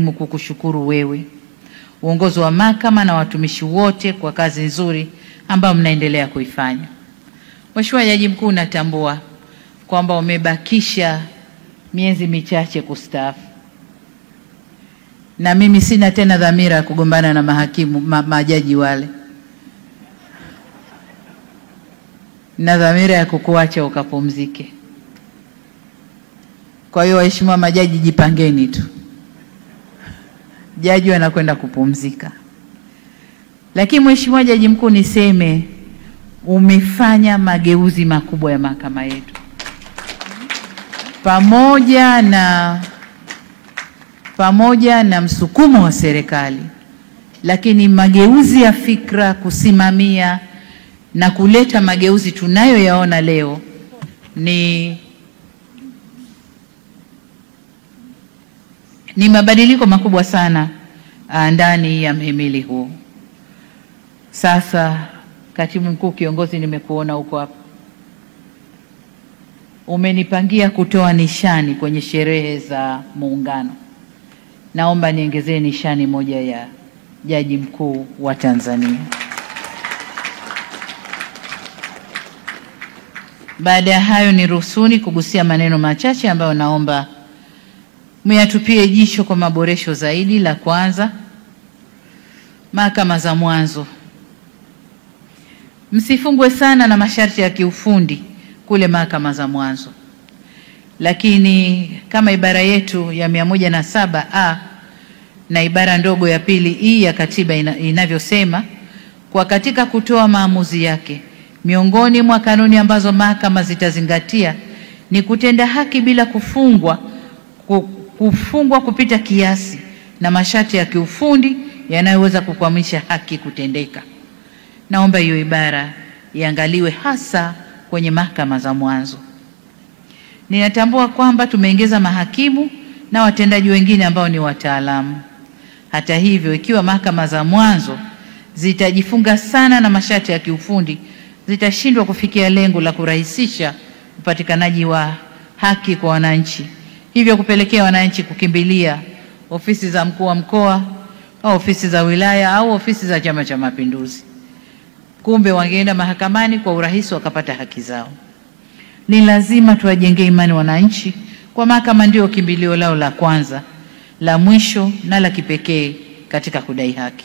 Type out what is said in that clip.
Kukushukuru wewe, uongozi wa mahakama na watumishi wote kwa kazi nzuri ambayo mnaendelea kuifanya. Mheshimiwa Jaji Mkuu, natambua kwamba umebakisha miezi michache kustaafu, na mimi sina tena dhamira ya kugombana na majaji wale, na dhamira ya kukuacha ukapumzike. Kwa hiyo waheshimiwa majaji, jipangeni tu, jaji anakwenda kupumzika. Lakini Mheshimiwa Jaji Mkuu, niseme umefanya mageuzi makubwa ya mahakama yetu, pamoja na msukumo wa serikali, lakini mageuzi ya fikra, kusimamia na kuleta mageuzi tunayoyaona leo ni mabadiliko makubwa sana ndani ya mhimili huu. Sasa Katibu Mkuu Kiongozi, nimekuona huko hapa, umenipangia kutoa nishani kwenye sherehe za Muungano. Naomba niongezee nishani moja ya Jaji Mkuu wa Tanzania. Baada ya hayo, niruhusuni kugusia maneno machache ambayo naomba myatupie jicho kwa maboresho zaidi. La kwanza, mahakama za mwanzo. Msifungwe sana na masharti ya kiufundi kule mahakama za mwanzo, lakini kama ibara yetu ya 107A na ibara ndogo ya pili E ya katiba inavyosema, kwa katika kutoa maamuzi yake, miongoni mwa kanuni ambazo mahakama zitazingatia ni kutenda haki bila kufungwa kupita kiasi na masharti ya kiufundi yanayoweza kukwamisha haki kutendeka. Naomba hiyo ibara iangaliwe hasa kwenye mahakama za mwanzo. Ninatambua kwamba tumeongeza mahakimu na watendaji wengine ambao ni wataalamu. Hata hivyo, ikiwa mahakama za mwanzo zitajifunga sana na masharti ya kiufundi, zitashindwa kufikia lengo la kurahisisha upatikanaji wa haki kwa wananchi, hivyo kupelekea wananchi kukimbilia ofisi za mkuu wa mkoa au ofisi za wilaya au ofisi za Chama cha Mapinduzi. Kumbe wangeenda mahakamani kwa urahisi wakapata haki zao. Ni lazima tuwajengee imani wananchi kwa mahakama ndio kimbilio lao la kwanza, la mwisho na la kipekee katika kudai haki.